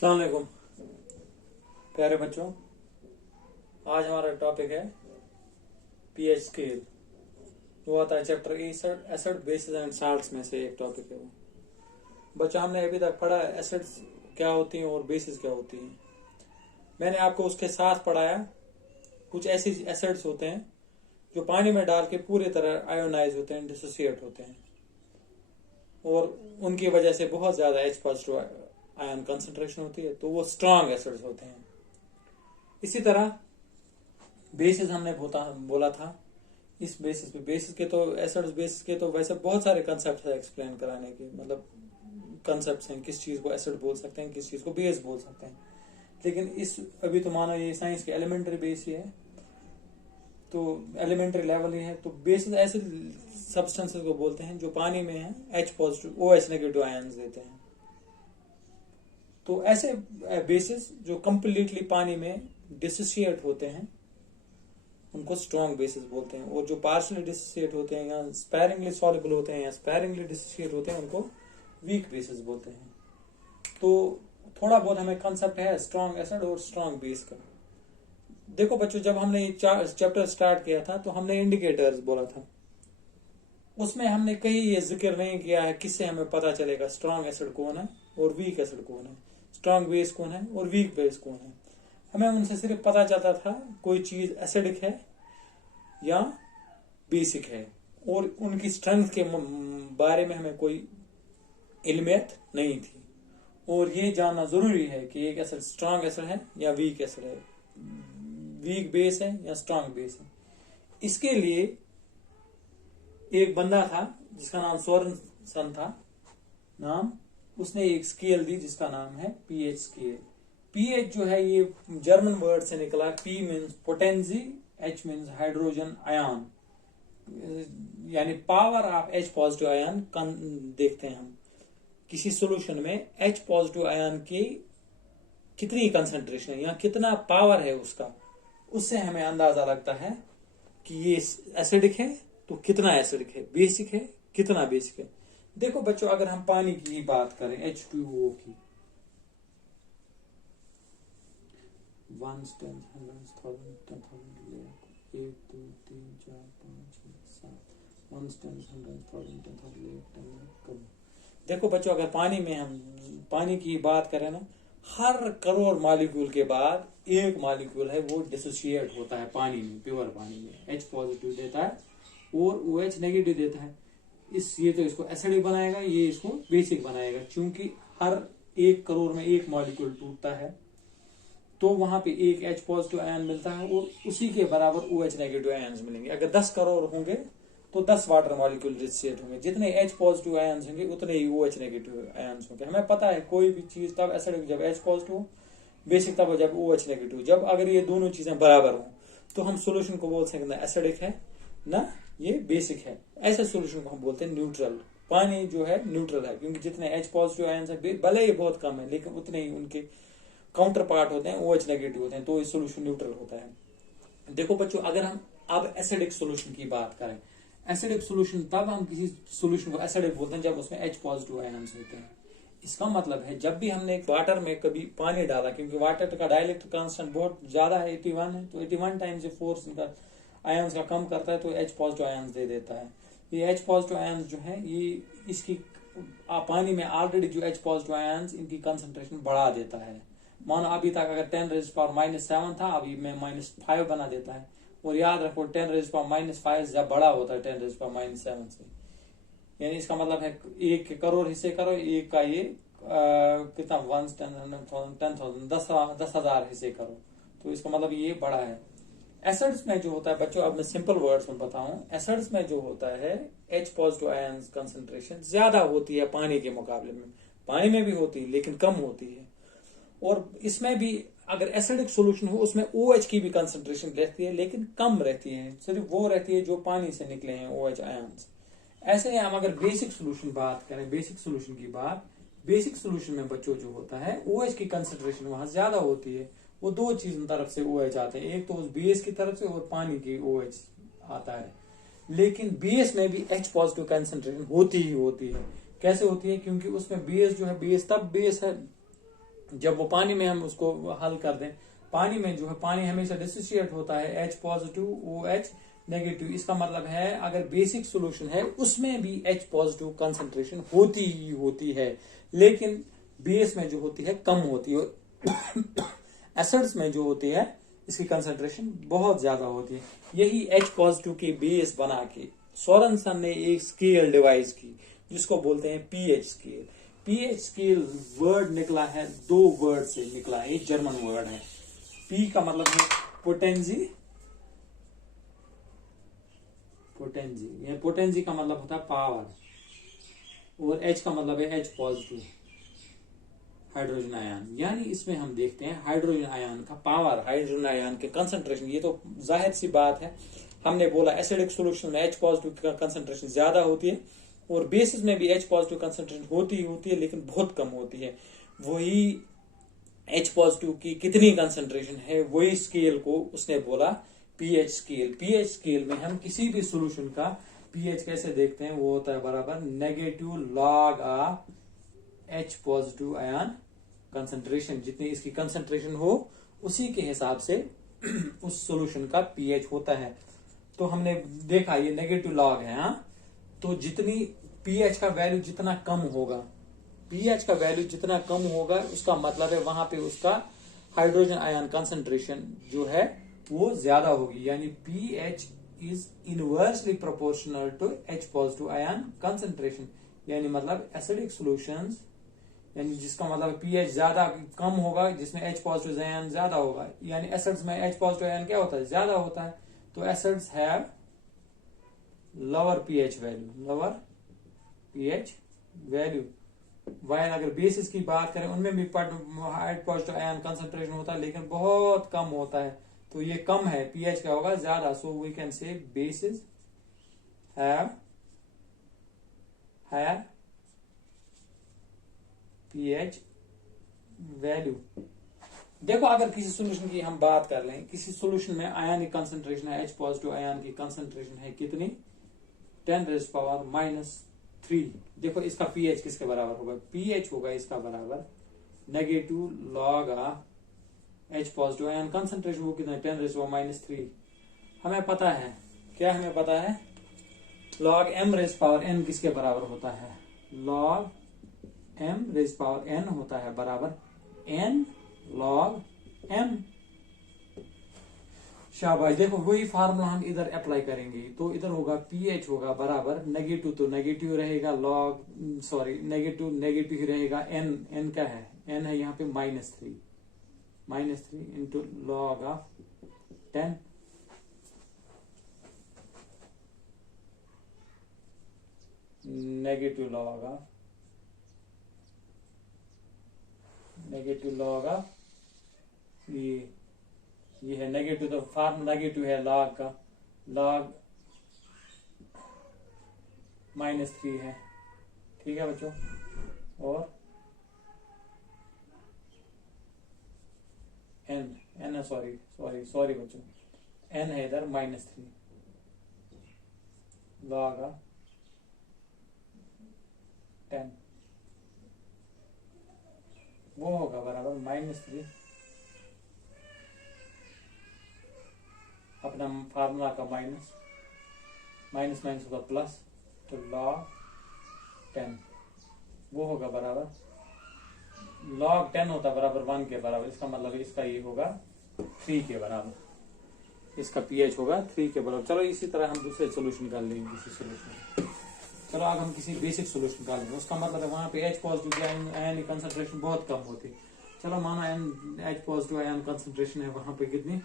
अस्सलाम वालेकुम प्यारे बच्चों। आज हमारा टॉपिक है पीएच स्केल। वो आता है chapter acid basis and salts में से एक टॉपिक है वो। बच्चों, हमने अभी तक पढ़ा एसिड्स क्या होती हैं और बेसिस क्या होती हैं। मैंने आपको उसके साथ पढ़ाया कुछ ऐसी एसिड्स होते हैं जो पानी में डाल के पूरी तरह आयोनाइज होते हैं, डिसोसिएट होते हैं और उनकी वजह से बहुत ज्यादा H पॉजिटिव आयन कंसंट्रेशन होती है, तो वो स्ट्रांग एसिड्स होते हैं। इसी तरह बेसिस हमने बोला था। इस बेसिस के तो एसिड्स बेसिस के तो वैसे बहुत सारे कंसेप्ट है एक्सप्लेन कराने के, मतलब कंसेप्ट हैं किस चीज को एसिड बोल सकते हैं, किस चीज को बेस बोल सकते हैं। लेकिन इस अभी तो मानो ये साइंस के एलिमेंट्री बेस ही है, तो एलिमेंट्री लेवल ही है। तो बेसिस ऐसे सब्सटेंसेस को बोलते हैं जो पानी में है H positive OH negative ions देते हैं। तो ऐसे बेसिस जो कंप्लीटली पानी में डिसोसिएट होते हैं उनको स्ट्रॉन्ग बेसिस बोलते हैं, और जो पार्शियली डिसोसिएट होते हैं या स्पैरिंगली सॉल्युबल होते हैं या स्पैरिंगली डिसोसिएट होते हैं उनको वीक बेसिस बोलते हैं। तो थोड़ा बहुत हमें कंसेप्ट है स्ट्रॉन्ग एसिड और स्ट्रॉन्ग बेस का। देखो बच्चों, जब हमने चैप्टर स्टार्ट किया था तो हमने इंडिकेटर्स बोला था। उसमें हमने कहीं ये जिक्र नहीं किया है किससे हमें पता चलेगा स्ट्रॉन्ग एसिड कौन है और वीक एसिड कौन है, स्ट्रॉन्ग बेस कौन है और वीक बेस कौन है। हमें उनसे सिर्फ पता चलता था कोई चीज एसिडिक है या बेसिक है, और उनकी स्ट्रेंथ के बारे में हमें कोई इल्मियत नहीं थी। और ये जानना जरूरी है कि एक एसिड स्ट्रॉन्ग एसिड है या वीक एसिड है, वीक बेस है या स्ट्रॉन्ग बेस है। इसके लिए एक बंदा था जिसका नाम सोरेनसन था नाम, उसने एक स्केल दी जिसका नाम है पीएच स्केल। पीएच जो है ये जर्मन वर्ड से निकला। P means potency, H means hydrogen ion, यानी power of H positive ion देखते हैं हम किसी सॉल्यूशन में H पॉजिटिव आयन की कितनी कंसंट्रेशन है या कितना पावर है उसका, उससे हमें अंदाजा लगता है कि ये एसिडिक है तो कितना एसिडिक है, बेसिक है कितना बेसिक है। देखो बच्चों, अगर हम पानी की ही बात करें H2O की, 1 10 100 1000 1,000 1 2 3 4 5 6 7 1 10 100 10,000 10,000। देखो बच्चों, अगर पानी में हम पानी की बात करें ना, हर करोड़ मॉलिक्यूल के बाद एक मॉलिक्यूल है वो डिसोसिएट होता है पानी में, प्योर पानी में H पॉजिटिव देता है और OH नेगेटिव देता है। ये तो इसको एसिडिक बनाएगा, ये इसको बेसिक बनाएगा। क्योंकि हर 1 करोड़ में एक मॉलिक्यूल टूटता है तो वहां पे एक H पॉजिटिव आयन मिलता है और उसी के बराबर OH नेगेटिव आयन्स मिलेंगे। अगर 10 करोड़ होंगे तो 10 वाटर मॉलिक्यूल डिसोसिएट होंगे। जितने H पॉजिटिव आयन्स होंगे उतने ही OH नेगेटिव आयन्स होंगे। हमें पता है कोई भी चीज तब एसिडिक जब H पॉजिटिव हो, बेसिक तब जब OH नेगेटिव। जब अगर ये दोनों चीजें बराबर हो तो हम सोल्यूशन को बोल सकते हैं एसिडिक है ना ये बेसिक है। ऐसे सोल्यूशन को हम बोलते हैं न्यूट्रल। पानी जो है न्यूट्रल है क्योंकि जितने H पॉजिटिव आयन्स है भले ही बहुत कम है लेकिन उतने ही उनके काउंटर पार्ट होते हैं OH नेगेटिव होते हैं, तो ये सोल्यूशन न्यूट्रल होता है। देखो बच्चों, अगर हम अब एसिडिक सोल्यूशन की बात करें, एसिडिक सोल्यूशन तब हम किसी सोल्यूशन को एसिडिक बोलते हैं जब उसमें H पॉजिटिव आयन्स होते हैं। इसका मतलब है जब भी हमने वाटर में कभी पानी डाला, क्योंकि वाटर का डाइलेक्ट्रिक कांस्टेंट बहुत ज्यादा है 81 है, तो 81 टाइम्स ये फोर्स इनका आयन्स का कम करता है तो H पॉजिटिव आयन्स दे देता है। ये H पॉजिटिव आयन्स जो है ये इसकी पानी में ऑलरेडी जो H पॉजिटिव आयन्स इनकी कंसंट्रेशन बढ़ा देता है। मानो अभी तक अगर 10⁻⁻7 था, अभी में -5 बना देता है। और याद रखो 10⁻⁻5 जब बड़ा होता है 10⁻⁻7 से, यानी इसका मतलब है 1 करोड़ हिस्से करो, एक का ये कितना 1 10,000 10,000 हिस्से करो, तो इसका मतलब ये बड़ा है। एसिड्स में जो होता है बच्चों, अब मैं सिंपल वर्ड्स में बताऊं, एसिड्स में जो होता है H पॉजिटिव आयन कंसंट्रेशन ज्यादा होती है पानी के मुकाबले में। पानी में भी होती है लेकिन कम होती है। और इसमें भी अगर एसिडिक सोल्यूशन हो उसमें OH की भी कंसंट्रेशन रहती है लेकिन कम रहती है, सिर्फ वो रहती है जो पानी से निकले हैं OH आयन्स। ऐसे ही हम अगर बेसिक सोल्यूशन बात करें, बेसिक सोल्यूशन की बात, बेसिक सोल्यूशन में बच्चों जो होता है OH की कंसंट्रेशन वहां ज्यादा होती है। वो दो चीजों तरफ से OH आते हैं, एक तो उस बेस की तरफ से और पानी की OH आता है। लेकिन बेस में भी H पॉजिटिव कंसंट्रेशन होती ही होती है। कैसे होती है? क्योंकि उसमें बेस जो है, बेस तब बेस है जब वो पानी में हम उसको हल कर दें, पानी में जो है पानी हमेशा डिसोसिएट होता है, H पॉजिटिव OH नेगेटिव। इसका मतलब है अगर बेसिक सोल्यूशन है उसमें भी H पॉजिटिव कंसंट्रेशन होती ही होती है, लेकिन बेस में जो होती है कम होती है, और एसिड्स में जो होती है इसकी कंसंट्रेशन बहुत ज्यादा होती है। यही H पॉजिटिव की बेस बना के सोरेनसन ने एक स्केल डिवाइस की जिसको बोलते हैं pH scale. PH scale word निकला है, दो वर्ड से निकला है, एक जर्मन वर्ड है। पी का मतलब है पोटेंजी, पोटेंजी का मतलब होता है पावर, और एच का मतलब है एच पॉजिटिव हाइड्रोजन आयन। यानी इसमें हम देखते हैं हाइड्रोजन आयन का पावर, हाइड्रोजन आयन के कंसंट्रेशन। ये तो जाहिर सी बात है, हमने बोला एसिडिक सोल्यूशन में H पॉजिटिव का कंसंट्रेशन ज्यादा होती है, और बेसिस में भी H पॉजिटिव कंसंट्रेशन होती है, लेकिन बहुत कम होती है। वही H पॉजिटिव की कितनी कंसंट्रेशन है, वही स्केल को उसने बोला पीएच स्केल। पीएच स्केल में हम किसी भी सोल्यूशन का पीएच कैसे देखते हैं, वो होता है बराबर negative log of H positive ion concentration. जितनी इसकी कंसंट्रेशन हो उसी के हिसाब से उस सॉल्यूशन का पीएच होता है। तो हमने देखा ये नेगेटिव लॉग है, हाँ? तो जितनी पीएच का वैल्यू जितना कम होगा, पीएच का वैल्यू जितना कम होगा, उसका मतलब है वहां पे उसका हाइड्रोजन आयन कंसंट्रेशन जो है वो ज्यादा होगी। यानी pH is inversely proportional to H positive ion concentration. यानी मतलब एसिडिक सॉल्यूशंस, यानी जिसका मतलब पीएच ज्यादा कम होगा जिसमें H पॉजिटिव आयन ज्यादा होगा। यानी एसिड्स में H पॉजिटिव आयन क्या होता है, ज्यादा होता है। तो acids have lower pH value, lower pH value. While अगर बेसिस की बात करें उनमें भी H पॉजिटिव आयन कंसंट्रेशन होता है, लेकिन बहुत कम होता है। तो ये कम है, पीएच क्या होगा, ज्यादा। So we can say basis have pH value. देखो अगर किसी सोल्यूशन की हम बात कर लें, किसी सोल्यूशन में आयनिक कंसंट्रेशन है, H पॉजिटिव आयन की कंसंट्रेशन है कितनी, 10⁻³ देखो इसका पीएच किसके बराबर होगा, पीएच होगा इसका बराबर negative log of H positive ion concentration, वो कितना 10⁻³ हमें पता है। क्या हमें पता है, लॉग m⁻n किसके बराबर होता है, लॉग m⁻n होता है बराबर n log m। शाबाश, देखो वही फार्मूला हम इधर अप्लाई करेंगे। तो इधर होगा पीएच होगा बराबर नेगेटिव, तो नेगेटिव रहेगा, लॉग नेगेटिव नेगेटिव ही रहेगा। n क्या है, n है यहाँ पे -3 into log of 10 negative log of ये है नेगेटिव, तो फॉर्म नेगेटिव है लॉग का, लॉग -3 है। ठीक है बच्चों, और n सॉरी बच्चों, n है इधर -3 लॉग ऑफ 10, वो होगा बराबर -3 अपना फार्मूला का माइनस होगा प्लस, तो log 10 वो होगा बराबर log 10 होता है बराबर 1 के बराबर। इसका मतलब इसका ये होगा 3 के बराबर, इसका पीएच होगा 3 के बराबर। चलो इसी तरह हम दूसरे सोल्यूशन कर लेंगे किसी सोल्यूशन। चलो अब हम किसी बेसिक सोल्यूशन का लेंगे, उसका मतलब है वहां पे H पॉजिटिव आयन की कंसंट्रेशन बहुत कम होती है। चलो मानो H पॉजिटिव आयन कंसंट्रेशन है वहां पे कितनी,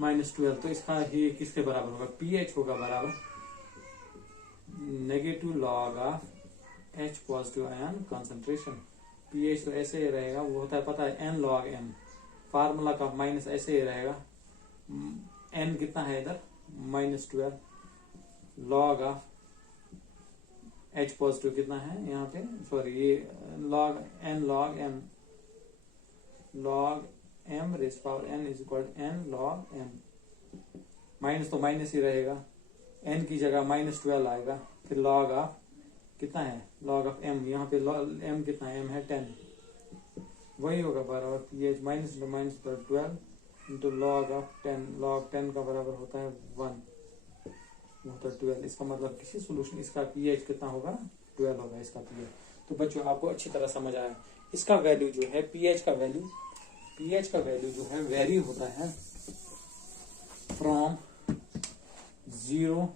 -12। तो इसका ये किसके बराबर होगा, पीएच होगा बराबर negative log of H positive ion concentration. PH तो ऐसे ही रहेगा, वो होता है पता है n log m, फार्मूला का माइनस ऐसे ही रहेगा। n कितना है इधर, -12 लॉग ऑफ H पॉजिटिव कितना है यहाँ पे, सॉरी ये log n log m, log m⁻n is equal n log m। Minus तो माइनस ही रहेगा, n की जगह -12 आएगा, फिर log ऑफ कितना है, log ऑफ m, यहाँ पे m कितना है, m है 10, वही होगा बराबर pH माइनस इंटू माइनस पर 12 इंटू लॉग ऑफ 10, लॉग 10 का बराबर होता है 1, होता है 12। इसका मतलब किसी सोल्यूशन इसका pH कितना होगा, 12 होगा इसका pH। तो बच्चों आपको अच्छी तरह समझ आया। इसका वैल्यू जो है pH का वैल्यू जो है वेरी होता है फ्रॉम 0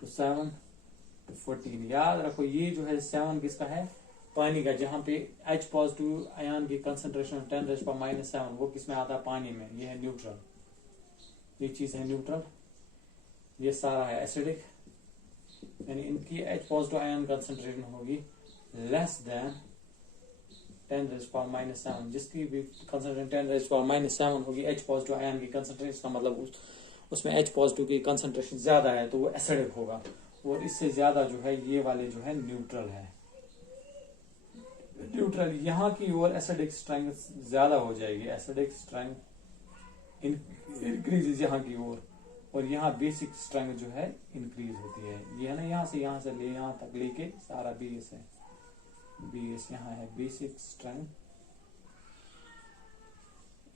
to 7 to 14। याद रखो ये जो है 7 किसका है, पानी का, जहां पे H पॉजिटिव आयन की कंसंट्रेशन 10⁻⁻⁷ वो किसमें आता है, पानी में। ये है न्यूट्रल, ये चीज है न्यूट्रल, ये सारा है एसिडिक, यानी इनकी H पॉजिटिव आयन कंसंट्रेशन होगी लेस देन 10⁻⁻⁷। जिसकी भी कंसंट्रेशन 10⁻⁻⁷ होगी H पॉजिटिव आयन की कंसंट्रेशन का मतलब उसमें H पॉजिटिव की कंसंट्रेशन ज्यादा है तो वो एसिडिक होगा, और इससे ज्यादा जो है ये वाले जो है न्यूट्रल है। न्यूट्रल यहाँ की और एसिडिक स्ट्रेंथ ज्यादा हो जाएगी, एसिडिक स्ट्रेंथ इंक्रीज यहाँ की और यहाँ बेसिक स्ट्रेंथ जो है इंक्रीज होती है। ये है ना, यहाँ से ले यहाँ तक लेके सारा बेस है, बेस यहाँ है, बेसिक स्ट्रेंथ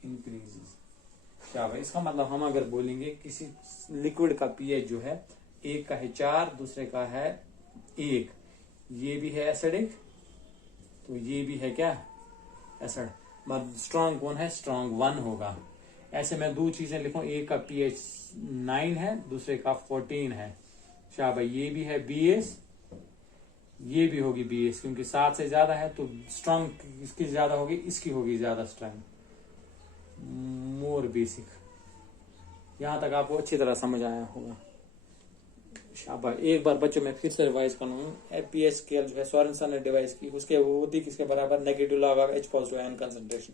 इंक्रीजेस। क्या भाई, इसका मतलब हम अगर बोलेंगे किसी लिक्विड का पीएच जो है, एक का है 4, दूसरे का है 1, ये भी है एसिडिक तो ये भी है क्या, एसिड। मतलब स्ट्रॉन्ग कौन है, स्ट्रॉन्ग 1 होगा। ऐसे मैं दो चीजें लिखूं, एक का पीएच 9 है, दूसरे का 14 है। शाबाश, ये भी है बीएस, ये भी होगी बीएस, क्योंकि 7 से ज्यादा है तो स्ट्रॉन्ग इसकी ज्यादा होगी, इसकी होगी ज्यादा स्ट्रेंथ, मोर बेसिक। यहां तक आपको अच्छी तरह समझ आया होगा। शाबाश। एक बार बच्चों में फिर से रिवाइज करूँ, पीएच स्केल जो है सोरेनसन ने डिवाइस की, उसके वो होती किसके बराबर, negative log of H positive ion concentration.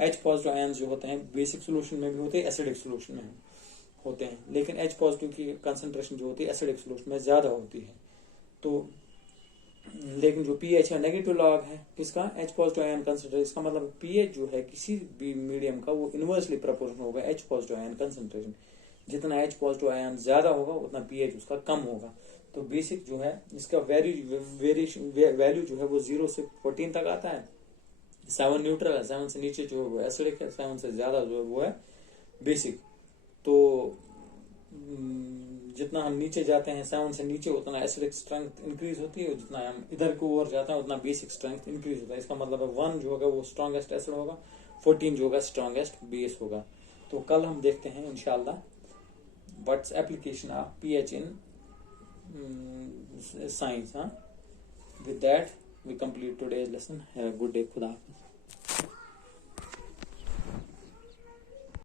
H positive ion जो होते हैं बेसिक सोल्यूशन में भी होते हैं, एसिडिक सोल्यूशन में होते हैं, लेकिन H पॉजिटिव की कंसंट्रेशन जो होती है एसिडिक सोल्यूशन में ज्यादा होती है। तो लेकिन जो पीएच है नेगेटिव लॉग है किसका, H पॉजिटिव आयन कंसंट्रेशन। इसका मतलब पीएच जो है किसी भी मीडियम का वो इनवर्सली प्रोपोर्शनल होगा H पॉजिटिव आयन कंसंट्रेशन। जितना H पॉजिटिव आयन ज्यादा होगा उतना पीएच उसका कम होगा। तो बेसिक जो है इसका वैल्यू जो है वो 0 से 14 तक आता है। 7 न्यूट्रल है, 7 से नीचे जो है वो एसिडिक है, 7 से ज्यादा जो है वो है बेसिक। तो जितना हम नीचे जाते हैं 7 से नीचे उतना एसिडिक स्ट्रेंथ इंक्रीज होती है, और जितना हम इधर को और जाते हैं उतना बेसिक स्ट्रेंथ इंक्रीज होता है। इसका मतलब है 1 जो होगा वो स्ट्रॉन्गेस्ट एसिड होगा, 14 जो होगा स्ट्रॉन्गेस्ट बेस होगा। तो कल हम देखते हैं इंशाल्लाह what's application of pH in science. With that we complete today's lesson. Have a good day. Khuda Hafiz.